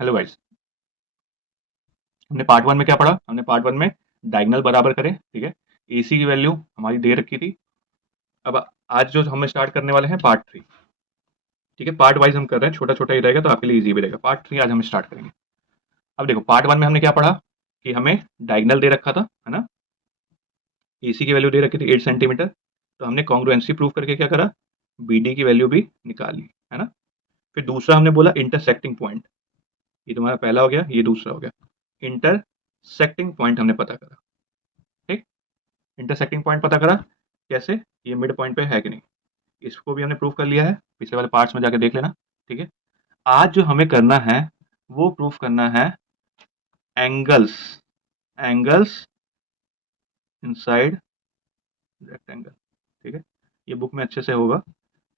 Hello guys. हमने part one में क्या पढ़ा? हमने पार्ट वन में डायगोनल बराबर करे, ठीक है। एसी की वैल्यू हमारी दे रखी थी। अब आज जो हम स्टार्ट करने वाले हैं पार्ट थ्री, ठीक है। पार्ट वाइज हम कर रहे हैं, छोटा छोटा ही रहेगा तो आपके लिए इजी भी रहेगा। पार्ट थ्री आज हम स्टार्ट करेंगे। अब देखो, पार्ट वन में हमने क्या पढ़ा कि हमें डायगोनल दे रखा था, है ना। एसी की वैल्यू दे रखी थी 8 सेंटीमीटर। तो हमने कॉन्ग्रुएंसी प्रूव करके क्या करा, बीडी की वैल्यू भी निकाल ली, है ना। फिर दूसरा हमने बोला इंटरसेक्टिंग पॉइंट। ये तुम्हारा पहला हो गया, ये दूसरा हो गया। इंटरसेक्टिंग पॉइंट हमने पता करा, ठीक। इंटरसेक्टिंग पॉइंट पता करा कैसे, ये मिड पॉइंट पे है कि नहीं, इसको भी हमने प्रूव कर लिया है। पिछले वाले पार्ट्स में जाके देख लेना, ठीक है। आज जो हमें करना है वो प्रूफ करना है एंगल्स, एंगल्स इनसाइड रेक्टेंगल, ठीक है। ये बुक में अच्छे से होगा।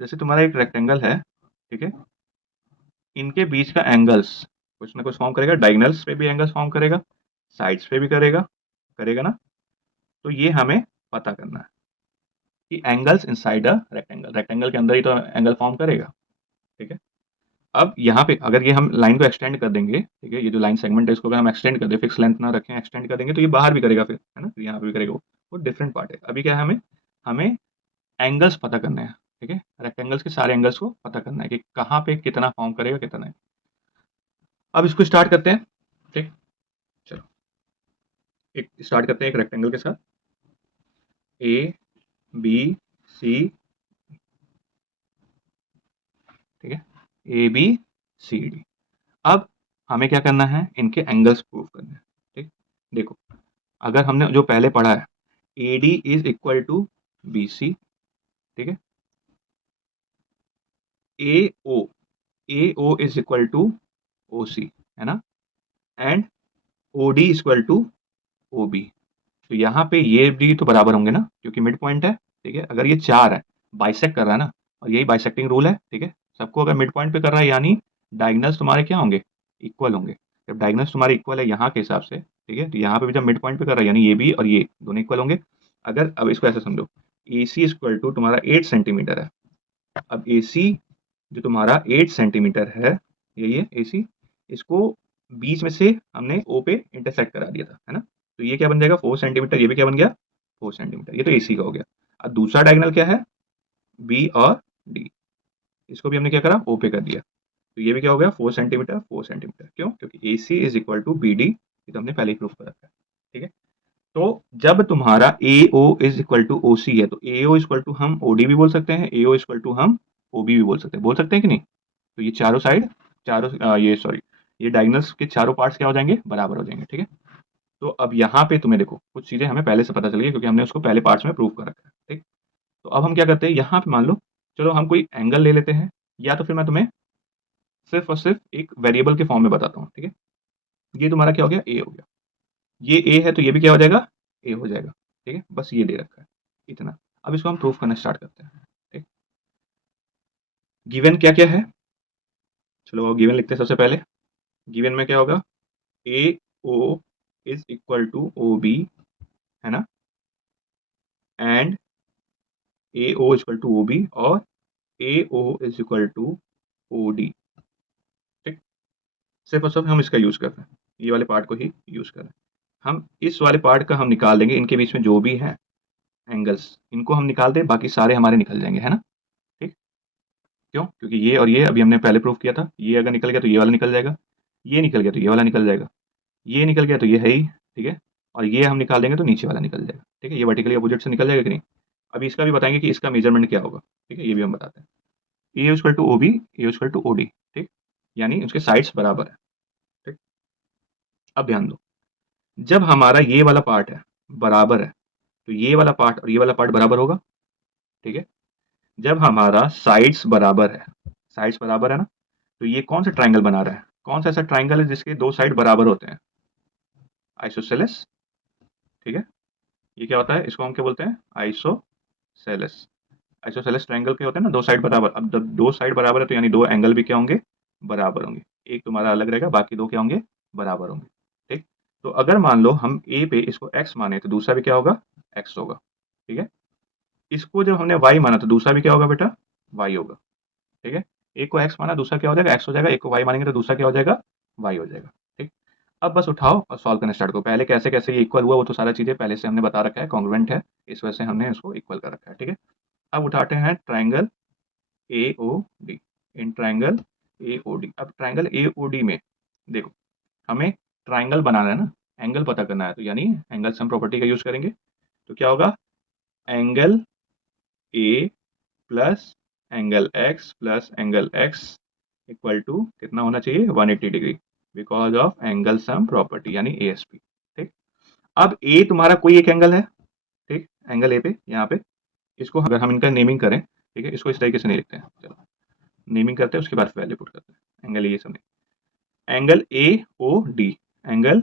जैसे तुम्हारा एक रेक्टेंगल है, ठीक है, इनके बीच का एंगल्स कुछ ना कुछ फॉर्म करेगा। डायगोनल्स पे भी एंगल्स फॉर्म करेगा, साइड्स पे भी करेगा, करेगा ना। तो ये हमें पता करना है कि angles inside a rectangle, rectangle के अंदर ही तो एंगल फॉर्म करेगा, ठीक है। अब यहाँ पे अगर ये हम लाइन को एक्सटेंड कर देंगे, ठीक है, ये जो लाइन सेगमेंट है इसको अगर हम एक्सटेंड कर दें, फिक्स लेंथ ना रखें, एक्सटेंड कर देंगे तो ये बाहर भी करेगा फिर, है ना, फिर यहाँ पे भी करेगा। वो डिफरेंट पार्ट है। अभी क्या है, हमें हमें एंगल्स पता करने हैं, ठीक है। रेक्टेंगल्स के सारे एंगल्स को पता करना है कि कहाँ पे कितना फॉर्म करेगा, कितना नहीं। अब इसको स्टार्ट करते हैं, ठीक। चलो, एक स्टार्ट करते हैं एक रेक्टेंगल के साथ। ए बी सी, ठीक है, ए बी सी डी। अब हमें क्या करना है, इनके एंगल्स प्रूव करने हैं, ठीक। देखो, अगर हमने जो पहले पढ़ा है, a d is equal to b c, ठीक है। A o, a o is equal to o c, है ना। And o d is equal to o b. तो यहाँ पे ये भी तो बराबर होंगे ना, क्योंकि मिड पॉइंट है, ठीक है। अगर ये चार है, बाइसेक्ट कर रहा है ना, और यही बाइसेक्टिंग रूल है, ठीक है। सबको अगर मिड पॉइंट पे कर रहा है यानी डायगोनल्स तुम्हारे क्या होंगे, इक्वल होंगे। जब डायगोनल्स तुम्हारे इक्वल है यहाँ के हिसाब से, ठीक है, तो यहाँ पे भी जब मिड पॉइंट पे कर रहा है यानी ये भी और ये दोनों इक्वल होंगे। अगर अब इसको ऐसे समझो, ए सी इक्वल टू तुम्हारा 8 सेंटीमीटर है। अब ए सी जो तुम्हारा 8 सेंटीमीटर है, यही है ए सी, इसको बीच में से हमने ओ पे इंटरसेक्ट करा दिया था, है ना। तो ये क्या बन जाएगा, 4 सेंटीमीटर। ये भी क्या बन गया, 4 सेंटीमीटर। ये तो ए सी का हो गया। अब दूसरा डायगोनल क्या है, बी और डी, इसको भी हमने क्या करा, ओ पे कर दिया। तो ये भी क्या हो गया, 4 सेंटीमीटर 4 सेंटीमीटर। क्यों, क्योंकि a c is equal to b d, ये तो हमने पहले ही प्रूफ कर रखा है, ठीक है। तो जब तुम्हारा a o is equal to o c है, तो ए ओ इक्वल टू हम ओ डी भी बोल सकते हैं, ए ओ इक्वल टू हम ओ बी भी बोल सकते हैं कि नहीं। तो ये चारों साइड, चारों ये सॉरी, ये डायगोनल्स के चारों पार्ट्स क्या हो जाएंगे, बराबर हो जाएंगे, ठीक है। तो अब यहाँ पे तुम्हें देखो, कुछ चीजें हमें पहले से पता चल गई क्योंकि हमने उसको पहले पार्ट्स में प्रूव कर रखा है, ठीक। तो अब हम क्या करते हैं, यहाँ पे मान लो, चलो हम कोई एंगल ले लेते हैं, या तो फिर मैं तुम्हें सिर्फ और सिर्फ एक वेरिएबल के फॉर्म में बताता हूँ, ठीक है। ये तुम्हारा क्या हो गया, ए हो गया। ये ए है तो ये भी क्या हो जाएगा, ए हो जाएगा, ठीक है। बस ये दे रखा है, इतना। अब इसको हम प्रूफ करना स्टार्ट करते हैं, ठीक। गिवन क्या क्या है, चलो गिवन लिखते हैं सबसे पहले। गिवन में क्या होगा, a o is equal to o b, है ना। And a o equal to o b और a o is equal to o d, ठीक। सिर्फ और सिर्फ हम इसका यूज कर रहे हैं, ये वाले पार्ट को ही यूज कर रहे हैं। हम इस वाले पार्ट का हम निकाल देंगे, इनके बीच में जो भी है एंगल्स, इनको हम निकाल दें, बाकी सारे हमारे निकल जाएंगे, है ना, ठीक। क्यों, क्योंकि ये और ये अभी हमने पहले प्रूफ किया था, ये अगर निकल गया तो ये वाला निकल जाएगा, ये निकल गया तो ये वाला निकल जाएगा, ये निकल गया तो ये है ही, ठीक है। और ये हम निकाल देंगे तो नीचे वाला निकल जाएगा, ठीक है। ये वर्टिकली अपोजिट से निकल जाएगा कि नहीं। अभी इसका भी बताएंगे कि इसका मेजरमेंट क्या होगा, ठीक है, ये भी हम बताते हैं। ए equal to o B, A equal to o d, ठीक। यानी उसके साइड्स बराबर है, ठीक। अब ध्यान दो, जब हमारा ये वाला पार्ट है बराबर है, तो ये वाला पार्ट और ये वाला पार्ट बराबर होगा, ठीक है। जब हमारा साइड्स बराबर है, साइड्स बराबर है ना, तो ये कौन सा ट्राइंगल बना रहा है, कौन सा ऐसा ट्राइंगल है जिसके दो साइड बराबर होते हैं, आइसोसेलेस, ठीक है। ये क्या होता है, इसको हम क्या बोलते हैं, आइसोसेलेस। आइसोसेलेस ट्राइंगल के होते हैं ना, दो साइड बराबर। अब जब दो साइड बराबर है तो यानी दो एंगल भी क्या होंगे, बराबर होंगे। एक तुम्हारा अलग रहेगा, बाकी दो क्या होंगे, बराबर होंगे, ठीक। तो अगर मान लो हम ए पे इसको एक्स माने तो दूसरा भी क्या होगा, एक्स होगा, ठीक है। इसको जब हमने वाई माना तो दूसरा भी क्या होगा बेटा, वाई होगा, ठीक है। एक को एक्स माना दूसरा क्या हो जाएगा, एक्स हो जाएगा। एक को वाई मानेंगे तो दूसरा क्या हो जाएगा, वाई हो जाएगा। ठीक, अब बस उठाओ और सॉल्व करना स्टार्ट करो। पहले कैसे कैसे ये इक्वल हुआ वो तो सारा चीज़ें पहले से हमने बता रखा है, कॉन्ग्रुएंट है, इस वजह से हमने इसको इक्वल कर रखा है। ठीक है, अब उठाते हैं triangle A O D, in triangle A O D. अब ट्राइंगल ए ओ डी में देखो, हमें ट्राइंगल बनाना है ना, एंगल पता करना है, तो यानी एंगल सम प्रॉपर्टी का यूज करेंगे। तो क्या होगा, angle A plus angle X plus angle X equal to कितना होना चाहिए, 180 degree, because of angle sum property यानी ए एस पी। ठीक, अब ए तुम्हारा कोई एक एंगल है, ठीक, एंगल ए पे यहाँ पे, इसको अगर हम इनका नेमिंग करें, ठीक है, इसको इस तरीके से नहीं लिखते हैं, चलो नेमिंग करते हैं उसके बाद वैल्यू पुट करते हैं। एंगल ये सब नहीं, angle A O D, angle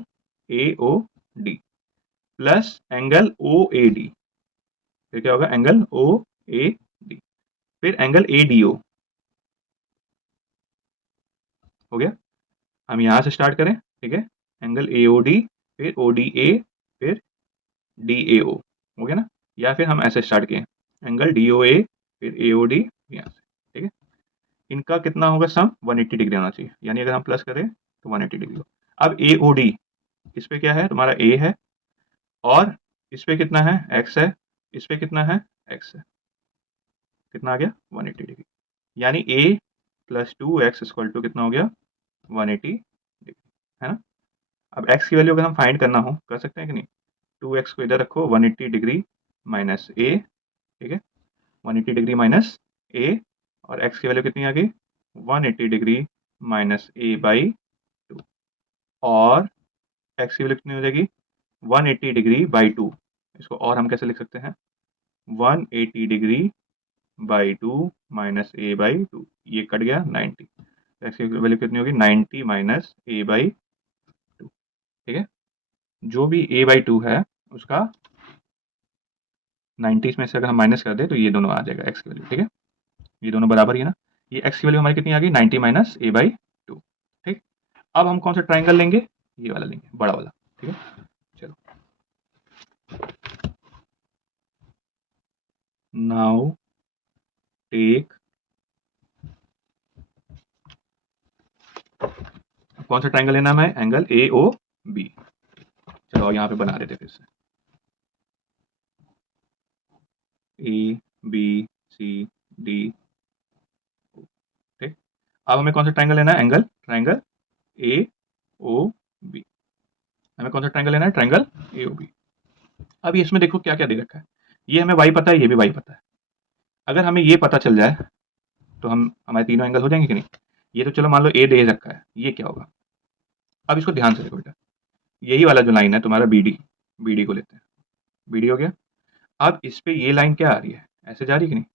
A O D plus angle O A D, फिर क्या होगा, एंगल ओ ए डी, फिर एंगल ए डी ओ। हो गया, हम यहाँ से स्टार्ट करें, ठीक है, एंगल ए ओ डी, फिर ओ डी ए, फिर डी ए ओ, हो गया ना। या फिर हम ऐसे स्टार्ट किए, एंगल डी ओ ए, फिर ए ओ डी यहाँ से। ठीक है, इनका कितना होगा सम, 180 डिग्री होना चाहिए, यानी अगर हम प्लस करें तो 180 डिग्री हो। अब ए ओ डी, इस पे क्या है तुम्हारा ए है, और इस पे कितना है, एक्स है, इस पे कितना है, एक्स है, कितना आ गया, 180 डिग्री, यानी ए प्लस 2x इक्वल टू कितना हो गया, 180 डिग्री, है ना। अब x की वैल्यू अगर हम फाइंड करना हो, कर सकते हैं कि नहीं, 2x को इधर रखो, 180 डिग्री माइनस ए, ठीक है, 180 डिग्री माइनस ए, और x की वैल्यू कितनी आ गई, 180 डिग्री माइनस ए बाई 2, और x की वैल्यू कितनी हो जाएगी, 180 डिग्री बाई 2। इसको और हम कैसे लिख सकते हैं, 180 degree by 2 minus A by 2, ये कट गया 90, x की वैल्यू कितनी होगी, 90 माइनस ए बाई 2। ठीक है, जो भी a बाई 2 है उसका 90 में से अगर हम माइनस कर दें तो ये दोनों आ जाएगा x की वैल्यू। ठीक है, ये दोनों बराबर ही है ना, ये x की वैल्यू हमारी कितनी आ गई, 90 माइनस ए बाई 2। ठीक, अब हम कौन सा ट्राइंगल लेंगे, ये वाला लेंगे, बड़ा वाला। ठीक है, चलो, नाउ टेक, कौन सा ट्राइंगल लेना है, एंगल ए ओ बी। चलो यहाँ पे बना देते फिर से, ए बी सी डी, ठीक, अब हमें कौन सा ट्राइंगल लेना है, angle triangle A O B, हमें कौन सा ट्राइंगल लेना है, ट्राइंगल ए ओ बी। अब इसमें देखो क्या क्या दे रखा है, ये हमें वाई पता है, ये भी वाई पता है। अगर हमें ये पता चल जाए तो हम हमारे तीनों एंगल हो जाएंगे कि नहीं। ये तो चलो मान लो ए दे रखा है, ये क्या होगा, अब इसको ध्यान से देखो बेटा, यही वाला जो लाइन है तुम्हारा बी डी, बी डी को लेते हैं, बी डी हो गया। अब इस पे ये लाइन क्या आ रही है, ऐसे जा रही है कि नहीं,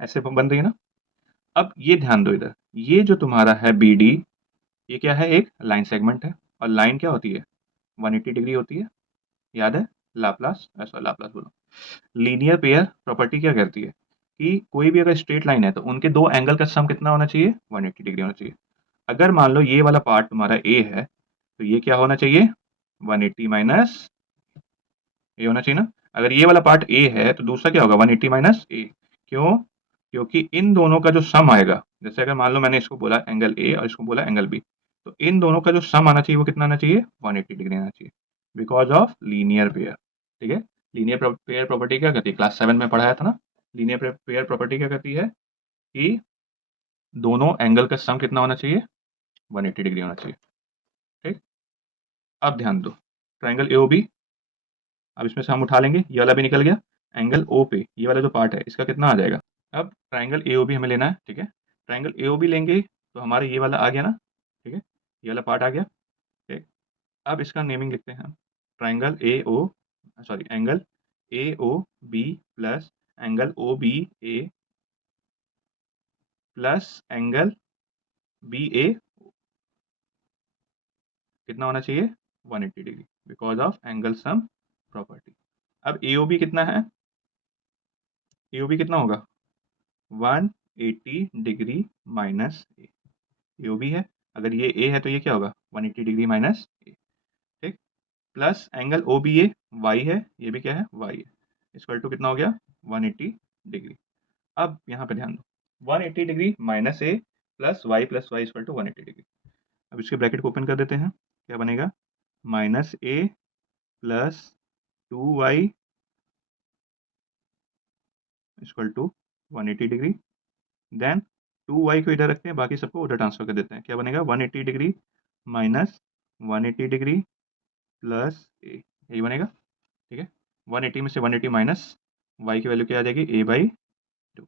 ऐसे बन रही है ना। अब ये ध्यान दो इधर, ये जो तुम्हारा है बी डी, ये क्या है, एक लाइन सेगमेंट है, और लाइन क्या होती है, 180 डिग्री होती है, याद है, लाप्लास, ऐसा लाप्लास बोलो। लीनियर पेयर प्रॉपर्टी क्या करती है कि कोई भी अगर स्ट्रेट लाइन है तो उनके दो एंगल का सम कितना होना चाहिए, 180 डिग्री होना चाहिए। अगर मान लो ये वाला पार्ट तुम्हारा ए है, तो ये क्या होना चाहिए, 180 माइनस ए होना चाहिए ना। अगर ये वाला पार्ट ए है तो दूसरा क्या होगा, 180 माइनस ए। क्यों, क्योंकि इन दोनों का जो सम आएगा, जैसे अगर मान लो मैंने इसको बोला एंगल ए और इसको बोला एंगल बी, तो इन दोनों का जो सम आना चाहिए वो कितना आना चाहिए, 180 डिग्री आना चाहिए, बिकॉज ऑफ लीनियर पेयर। ठीक है, लीनियर पेयर प्रॉपर्टी क्या करती है, क्लास 7 में पढ़ाया था ना। लीनियर पेयर प्रॉपर्टी क्या करती है कि दोनों एंगल का सम कितना होना चाहिए, 180 डिग्री होना चाहिए। ठीक, अब ध्यान दो, ट्राइंगल ए ओ बी, अब इसमें से हम उठा लेंगे, ये वाला भी निकल गया, एंगल ओ पे ये वाला जो पार्ट है इसका कितना आ जाएगा। अब ट्राइंगल ए ओ बी हमें लेना है, ठीक है, ट्राइंगल ए ओ बी लेंगे तो हमारा ये वाला आ गया ना, ठीक है, ये वाला पार्ट आ गया। ठीक, अब इसका नेमिंग लिखते हैं हम, triangle A O, sorry, angle A O B plus angle O B A plus angle B A कितना होना चाहिए, 180 degree, because of angle sum property. अब ए ओ बी कितना है, ए ओ बी कितना होगा, 180 डिग्री माइनस ए, ये भी है, अगर ये ए है तो ये क्या होगा, 180 डिग्री माइनस ए। ठीक, प्लस एंगल ओ बी ए वाई है, ये भी क्या है, वाई है, इक्वल टू कितना हो गया, 180 डिग्री। अब यहाँ पे ध्यान दो, 180 degree minus A plus Y equal to 180 degree. अब इसके ब्रैकेट को ओपन कर देते हैं, क्या बनेगा, -a plus 2y equal to 180 degree. Then 2y को इधर रखते हैं, बाकी सबको उधर ट्रांसफर कर देते हैं, क्या बनेगा, 180 degree minus 180 degree plus a, यही बनेगा। ठीक है, 180 में से 180 माइनस y की वैल्यू क्या आ जाएगी, a/2।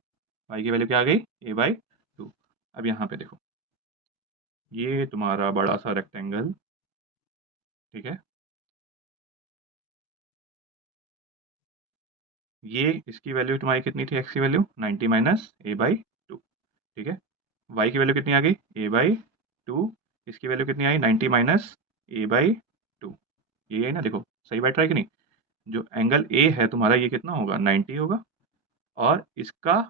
y की वैल्यू क्या आ गई, a/2। अब यहाँ पे देखो, ये तुम्हारा बड़ा सा रेक्टेंगल, ठीक है, ये इसकी वैल्यू तुम्हारी कितनी थी, x की वैल्यू 90 माइनस a/2। ठीक है, y की वैल्यू कितनी आ गई, a/2। इसकी वैल्यू कितनी आई, 90 माइनस a/2। ये है ना, देखो सही बैठ रहा है कि नहीं। जो एंगल a है तुम्हारा, ये कितना होगा, 90 होगा, और इसका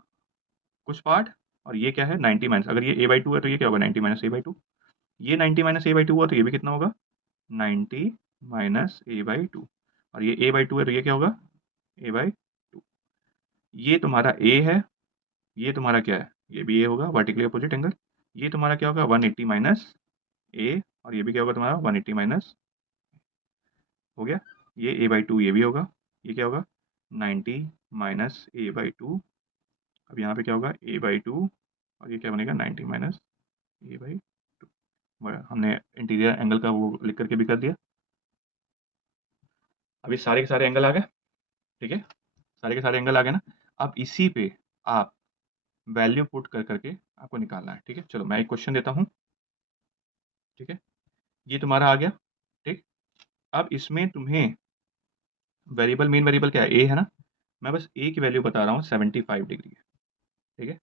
कुछ पार्ट, और ये क्या है, 90 माइनस, अगर ये a/2 है तो ये क्या होगा, 90 माइनस a/2। ये 90 माइनस a/2 हुआ तो ये भी कितना होगा, 90 माइनस a/2। और ये a/2 है तो ये क्या होगा, a/2। ये तुम्हारा a है, ये तुम्हारा क्या है, ये भी a होगा, वर्टिकली अपोजिट एंगल। ये तुम्हारा क्या होगा, 180 माइनस a, और ये भी क्या होगा तुम्हारा, 180 माइनस, हो गया। ये a/2 ये भी होगा, ये क्या होगा, 90 माइनस a/2। अब यहाँ पे क्या होगा, a/2, और ये क्या बनेगा, 90 माइनस a/2। हमने इंटीरियर एंगल का वो लिख करके भी कर दिया। अभी सारे के सारे एंगल आ गए, ठीक है, सारे के सारे एंगल आ गए ना। अब इसी पे आप वैल्यू पुट कर करके आपको निकालना है। ठीक है, चलो मैं एक क्वेश्चन देता हूँ। ठीक है, ये तुम्हारा आ गया। ठीक, अब इसमें तुम्हें वेरिएबल, मेन वेरिएबल क्या है, ए है ना। मैं बस ए की वैल्यू बता रहा हूँ, 75 डिग्री है। ठीक है,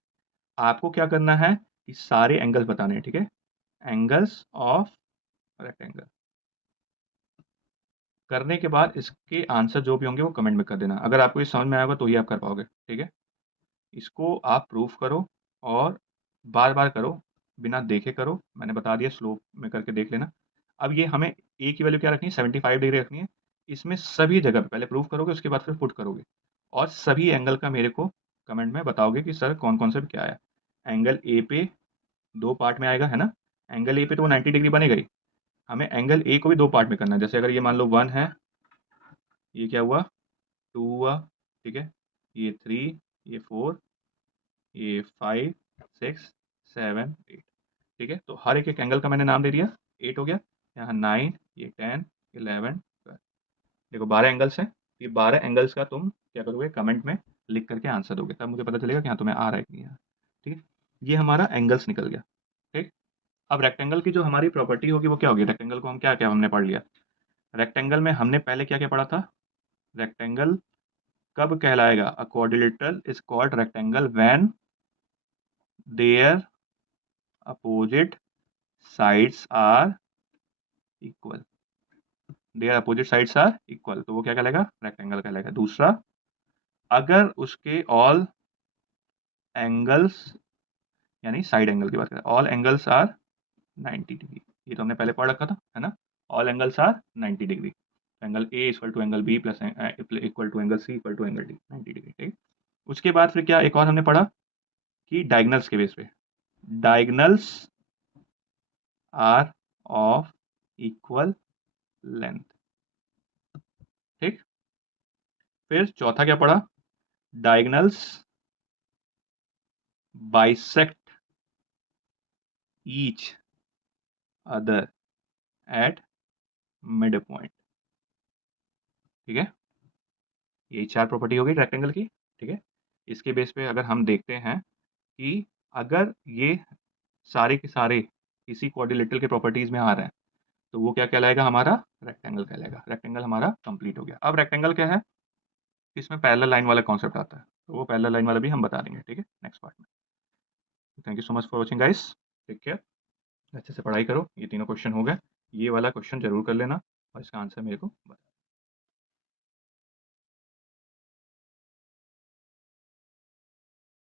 आपको क्या करना है कि सारे एंगल्स बताने हैं। ठीक है, एंगल्स ऑफ रेक्टेंगल करने के बाद इसके आंसर जो भी होंगे वो कमेंट में कर देना। अगर आपको ये समझ में आएगा तो ही आप कर पाओगे। ठीक है, इसको आप प्रूफ करो और बार बार करो, बिना देखे करो। मैंने बता दिया, स्लो में करके देख लेना। अब ये हमें ए की वैल्यू क्या रखनी है, 75 डिग्री रखनी है। इसमें सभी जगह पे पहले प्रूफ करोगे, उसके बाद फिर पुट करोगे, और सभी एंगल का मेरे को कमेंट में बताओगे कि सर कौन कौन से पे क्या आया। एंगल ए पे दो पार्ट में आएगा, है ना। एंगल ए पे तो वो 90 डिग्री बनेगा ही। हमें एंगल ए को भी दो पार्ट में करना है। जैसे अगर ये मान लो 1 है, ये क्या हुआ, 2 हुआ। ठीक है, ये 3, ये 4, ये 5, 6, 7, 8। ठीक है, तो हर एक एक एंगल का मैंने नाम दे दिया। 8 हो गया, यहाँ 9, ये 10, 11, 12। देखो 12 एंगल्स हैं। ये 12 एंगल्स का तुम क्या करोगे, कमेंट में लिख करके आंसर दोगे, तब मुझे पता चलेगा कि हाँ तुम्हें आ रहा है कि नहीं आ रहा। ठीक है, ये हमारा एंगल्स निकल गया। ठीक, अब रेक्टेंगल की जो हमारी प्रॉपर्टी होगी वो क्या होगी, रेक्टेंगल को हम क्या क्या हमने पढ़ लिया। रेक्टेंगल में हमने पहले क्या क्या पढ़ा था, रेक्टेंगल कब कहलाएगा, a quadrilateral is called rectangle when their opposite sides are equal. Their opposite sides are equal, तो वो क्या कहलाएगा, रेक्टेंगल कहलाएगा। दूसरा, अगर उसके ऑल एंगल्स, यानी साइड एंगल की बात करें, ऑल एंगल्स आर 90 डिग्री। ये तो हमने पहले पढ़ रखा था, है ना। All angles are 90 degree, angle A equal to angle B plus equal to angle C equal to angle D, 90 degree. ठीक, उसके बाद फिर क्या एक और हमने पढ़ा कि डायगनल्स के बेस पे, diagonals are of equal length. ठीक, फिर चौथा क्या पढ़ा, diagonals bisect each other at mid point. ठीक है, ये चार प्रॉपर्टी हो गई रेक्टेंगल की। ठीक है, इसके बेस पे अगर हम देखते हैं कि अगर ये सारे के सारे किसी क्वाड्रिलेटरल के प्रॉपर्टीज में आ रहे हैं, तो वो क्या कहलाएगा, हमारा रेक्टेंगल कहलाएगा। रेक्टेंगल हमारा कंप्लीट हो गया। अब रेक्टेंगल क्या है, इसमें पैरेलल लाइन वाला कॉन्सेप्ट आता है, तो वो पैरेलल लाइन वाला भी हम बता देंगे। ठीक है, नेक्स्ट पार्ट में। Thank you so much for watching guys, take care, अच्छे से पढ़ाई करो। ये तीनों क्वेश्चन हो गए, ये वाला क्वेश्चन जरूर कर लेना और इसका आंसर मेरे को बता